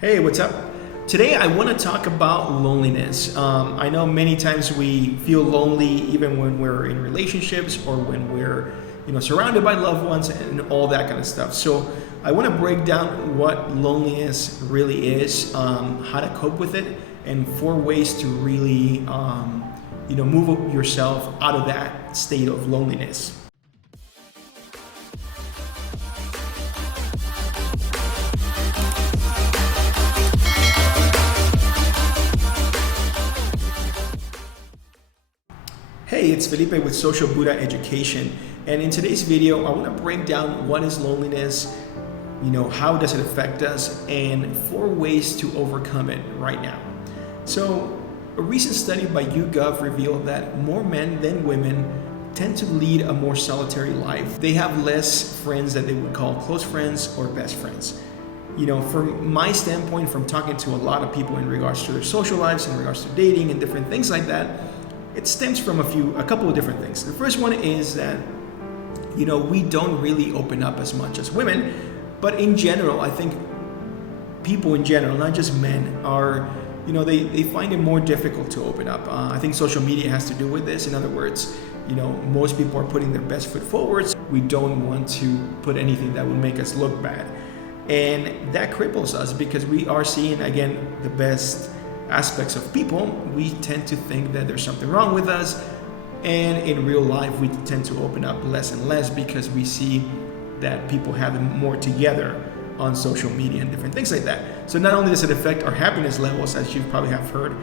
Hey, what's up? Today I want to talk about loneliness. I know many times we feel lonely even when we're in relationships or when we're surrounded by loved ones and all that kind of stuff. So I want to break down what loneliness really is, how to cope with it, and 4 ways to really move yourself out of that state of loneliness. Hey, it's Felipe with Social Buddha Education, and in today's video I want to break down what is loneliness, how does it affect us, and 4 ways to overcome it right now. So a recent study by YouGov revealed that more men than women tend to lead a more solitary life. They have less friends that they would call close friends or best friends. From my standpoint, from talking to a lot of people in regards to their social lives, in regards to dating and different things like that, it stems from a couple of different things. The first one is that, we don't really open up as much as women, but in general, I think people in general, not just men, are, they find it more difficult to open up. I think social media has to do with this. In other words, most people are putting their best foot forward. We don't want to put anything that would make us look bad. And that cripples us because we are seeing, again, the best aspects of people. We tend to think that there's something wrong with us, and in real life we tend to open up less and less because we see that people have it more together on social media and different things like that. So not only does it affect our happiness levels, as you probably have heard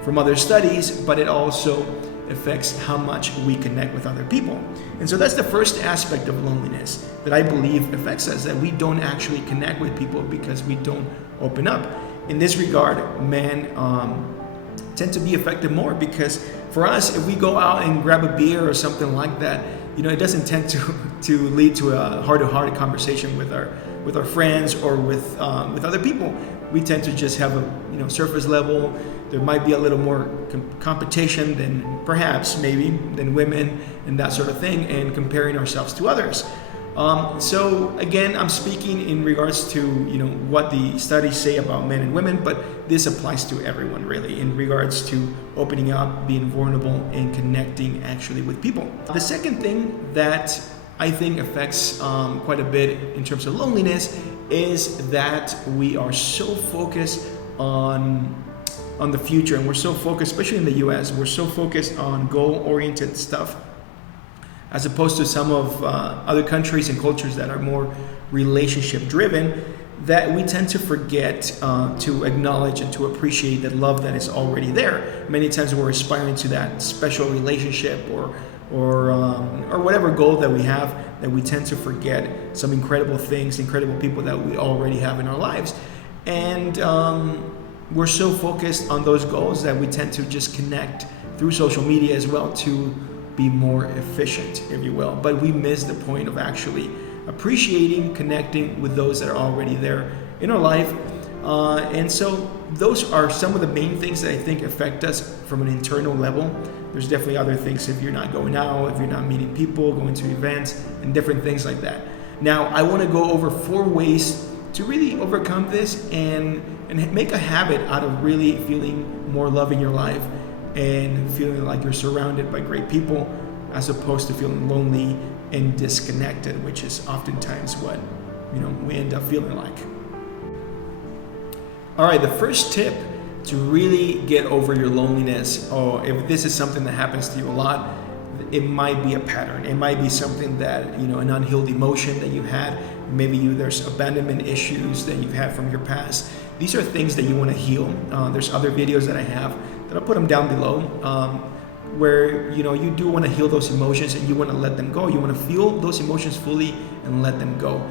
from other studies, but it also affects how much we connect with other people. And so that's the first aspect of loneliness that I believe affects us, that we don't actually connect with people because we don't open up. In this regard, men tend to be affected more because for us, if we go out and grab a beer or something like that, it doesn't tend to lead to a heart-to-heart conversation with our friends or with other people. We tend to just have a surface level. There might be a little more competition than women and that sort of thing, and comparing ourselves to others. So again, I'm speaking in regards to what the studies say about men and women, but this applies to everyone really in regards to opening up, being vulnerable, and connecting actually with people. The second thing that I think affects quite a bit in terms of loneliness is that we are so focused on the future, and we're so focused, especially in the US, we're so focused on goal-oriented stuff, as opposed to some of other countries and cultures that are more relationship driven, that we tend to forget to acknowledge and to appreciate the love that is already there. Many times we're aspiring to that special relationship or whatever goal that we have, that we tend to forget some incredible things, incredible people that we already have in our lives. And we're so focused on those goals that we tend to just connect through social media as well to be more efficient, if you will. But we miss the point of actually appreciating, connecting with those that are already there in our life. And so those are some of the main things that I think affect us from an internal level. There's definitely other things if you're not going out, if you're not meeting people, going to events, and different things like that. Now, I want to go over 4 ways to really overcome this and make a habit out of really feeling more love in your life and feeling like you're surrounded by great people, as opposed to feeling lonely and disconnected, which is oftentimes what we end up feeling like. All right, the first tip to really get over your loneliness, or if this is something that happens to you a lot, it might be a pattern. It might be something that, an unhealed emotion that you had. Maybe there's abandonment issues that you've had from your past. These are things that you want to heal. There's other videos that I have that I'll put them down below, where you do want to heal those emotions and you want to let them go. You want to feel those emotions fully and let them go.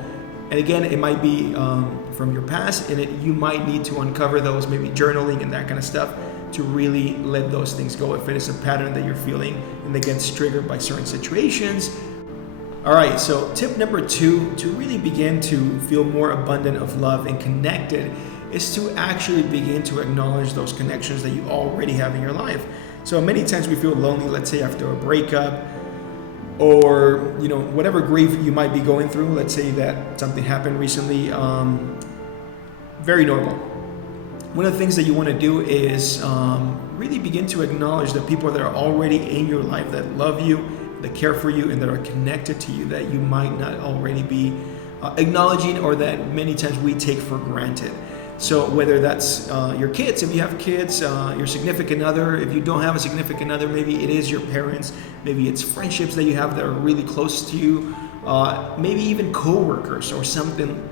And again, it might be from your past, and you might need to uncover those, maybe journaling and that kind of stuff, to really let those things go if it is a pattern that you're feeling and that gets triggered by certain situations. All right, so tip number 2 to really begin to feel more abundant of love and connected is to actually begin to acknowledge those connections that you already have in your life. So many times we feel lonely, let's say after a breakup, or whatever grief you might be going through. Let's say that something happened recently. Very normal. One of the things that you want to do is really begin to acknowledge the people that are already in your life, that love you, that care for you, and that are connected to you, that you might not already be acknowledging, or that many times we take for granted. So whether that's your kids, if you have kids, your significant other, if you don't have a significant other, maybe it is your parents, maybe it's friendships that you have that are really close to you, maybe even co-workers or something.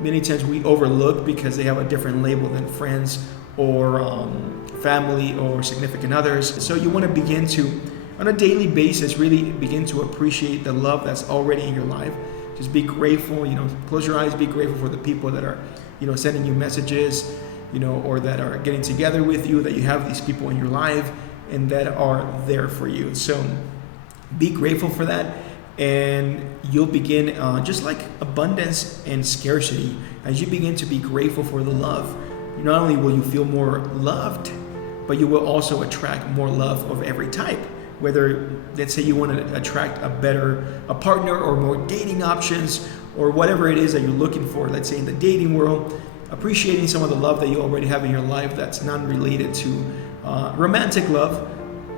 Many times we overlook because they have a different label than friends or family or significant others. So you want to begin to, on a daily basis, really begin to appreciate the love that's already in your life. Just be grateful, close your eyes, be grateful for the people that are, sending you messages, or that are getting together with you, that you have these people in your life and that are there for you. So be grateful for that. And you'll begin, just like abundance and scarcity, as you begin to be grateful for the love, not only will you feel more loved, but you will also attract more love of every type. Whether, let's say, you want to attract a partner, or more dating options, or whatever it is that you're looking for, let's say in the dating world, appreciating some of the love that you already have in your life that's not related to romantic love,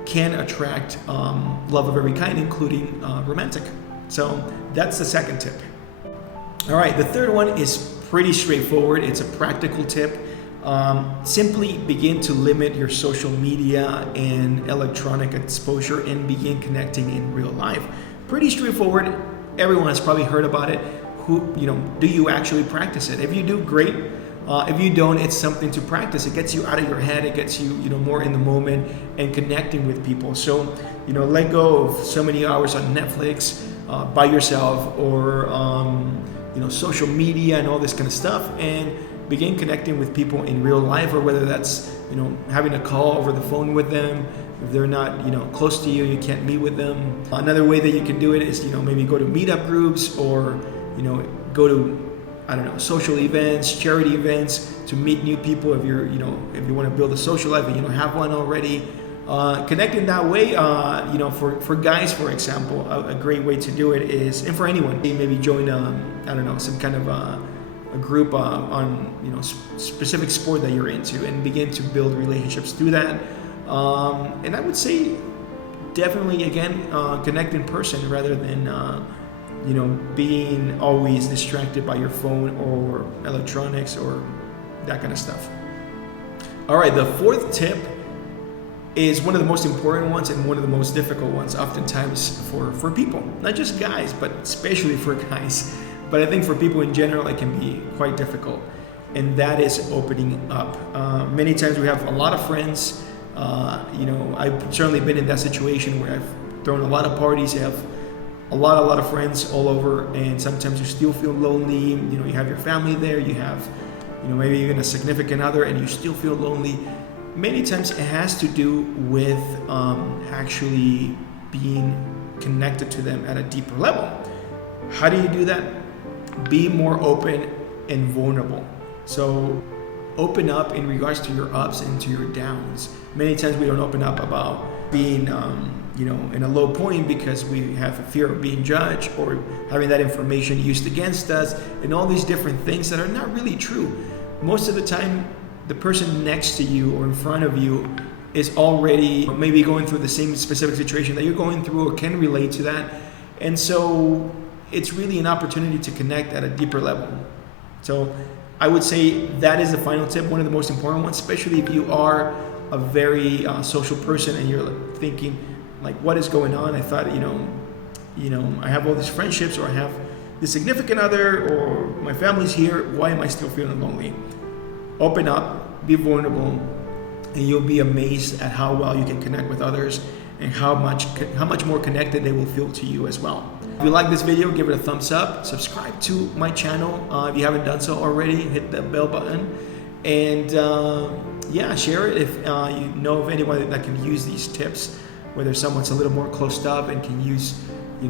can attract love of every kind, including romantic. So that's the second tip. All right, the third one is pretty straightforward. It's a practical tip. Simply begin to limit your social media and electronic exposure and begin connecting in real life. Pretty straightforward. Everyone has probably heard about it. Do you actually practice it? If you do, great. If you don't, it's something to practice. It gets you out of your head. It gets you, more in the moment and connecting with people. So, let go of so many hours on Netflix by yourself, or, social media and all this kind of stuff, and begin connecting with people in real life, or whether that's, having a call over the phone with them. If they're not, close to you, you can't meet with them. Another way that you can do it is, maybe go to meetup groups, or, go to, social events, charity events, to meet new people. If you're, if you want to build a social life and you don't have one already, connecting that way, for guys, for example, a great way to do it is, and for anyone, maybe join, some kind of a group on, specific sport that you're into, and begin to build relationships through that. And I would say definitely, again, connect in person rather than, being always distracted by your phone or electronics or that kind of stuff. All right, the fourth tip is one of the most important ones and one of the most difficult ones oftentimes for people, not just guys, but especially for guys. But I think for people in general, it can be quite difficult, and that is opening up. Many times we have a lot of friends. I've certainly been in that situation where I've thrown a lot of parties, you have a lot of friends all over, and sometimes you still feel lonely. You have your family there, you have, maybe even a significant other, and you still feel lonely. Many times it has to do with actually being connected to them at a deeper level. How do you do that? Be more open and vulnerable. So open up in regards to your ups and to your downs. Many times we don't open up about being, in a low point because we have a fear of being judged, or having that information used against us, and all these different things that are not really true. Most of the time, the person next to you or in front of you is already maybe going through the same specific situation that you're going through, or can relate to that. And so it's really an opportunity to connect at a deeper level. So I would say that is the final tip, one of the most important ones, especially if you are a very social person and you're thinking, like, what is going on? I thought, I have all these friendships, or I have this significant other, or my family's here. Why am I still feeling lonely? Open up, be vulnerable, and you'll be amazed at how well you can connect with others, and how much more connected they will feel to you as well. If you like this video, give it a thumbs up. Subscribe to my channel if you haven't done so already. Hit the bell button, and share it if you know of anyone that can use these tips. Whether someone's a little more closed up and can use,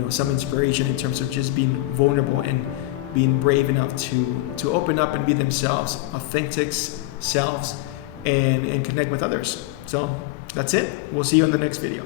some inspiration in terms of just being vulnerable and being brave enough to open up and be themselves, authentic selves, and connect with others. So that's it. We'll see you in the next video.